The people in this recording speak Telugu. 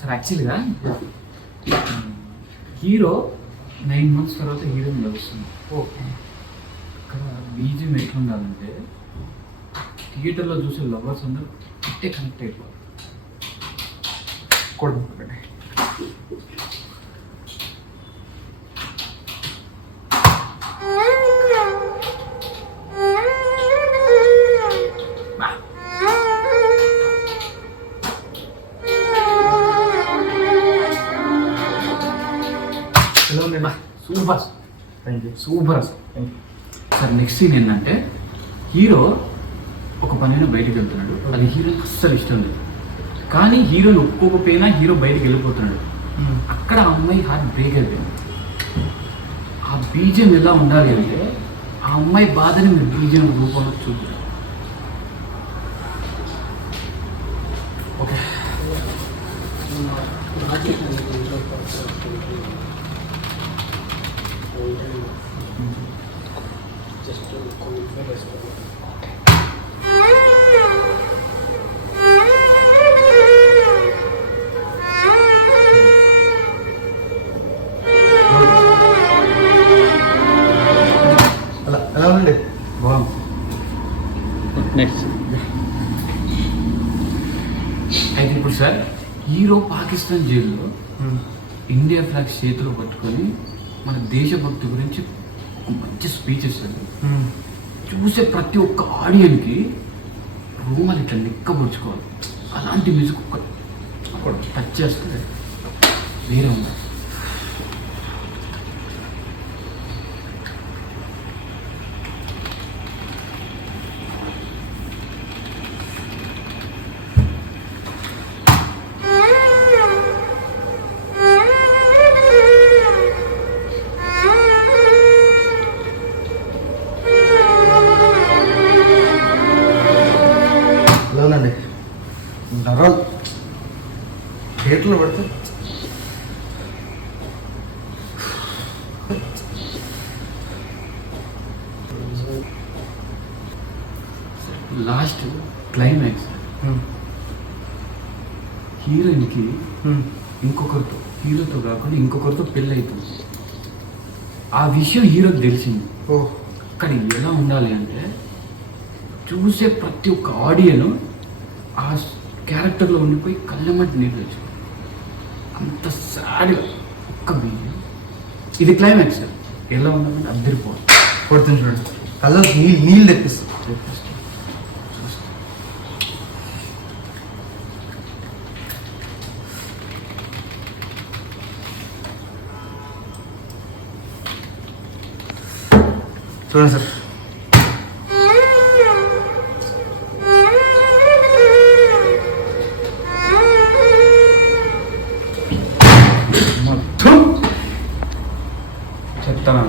సార్ యాక్చువల్గా హీరో 9 months తర్వాత హీరోని కలుస్తుంది. ఓకే. అక్కడ బీజియం ఎట్లుండాలంటే థియేటర్లో చూసే లవర్స్ అందరూ ఇట్టే కనెక్ట్ అయిపోవాలి. కొడుకుంటే సూపర్ థ్యాంక్ యూ. సూపర్ అసలు. సార్ నెక్స్ట్ సీన్ ఏంటంటే హీరో ఒక పనైనా బయటికి వెళ్తున్నాడు. అది హీరోకి అస్సలు ఇష్టం లేదు. కానీ హీరోని ఒప్పుకోకపోయినా హీరో బయటికి వెళ్ళిపోతున్నాడు. అక్కడ ఆ అమ్మాయి హార్ట్ బ్రేక్ అయిపోయింది. ఆ బీజం ఎలా ఉండాలి అంటే ఆ అమ్మాయి బాధని మీరు బీజం రూపంలో చూపుతారు. ఓకే. ఎలా ఉందండి? బాగుంది. నెక్స్ట్ అయితే ఇప్పుడు సార్ హీరో పాకిస్తాన్ జైల్లో ఇండియా ఫ్లాగ్ చేతిలో పట్టుకొని మన దేశభక్తి గురించి ఒక మంచి స్పీచ్ ఇస్తాడు. చూసే ప్రతి ఒక్క ఆడియన్కి రూమాలు ఇట్లా నిక్కబుడుచుకోవాలి. అలాంటి మ్యూజిక్ ఒక టచ్ చేస్తుంది, వేరే ఉంది. లేదండి, నరాలు థియేటర్లో పడితే లాస్ట్ క్లైమాక్స్ హీరోయిన్కి ఇంకొకరితో, హీరోతో కాకుండా ఇంకొకరితో పెళ్ళి అవుతుంది. ఆ విషయం హీరోకి తెలిసింది. అక్కడ ఎలా ఉండాలి అంటే చూసే ప్రతి ఒక్క ఆడియన్ ఆ క్యారెక్టర్లో ఉండిపోయి కళ్ళమట్టి నీళ్ళు తెచ్చు. అంత సాడ్గా ఒక్క బియ్యం. ఇది క్లైమాక్స్. ఎలా ఉండాలంటే అద్దరిపోవాలి. కొడుతుంది చూడండి, కళ్ళ నీళ్ళు తెప్పిస్తుంది. చూడండి సార్, చెప్తాను.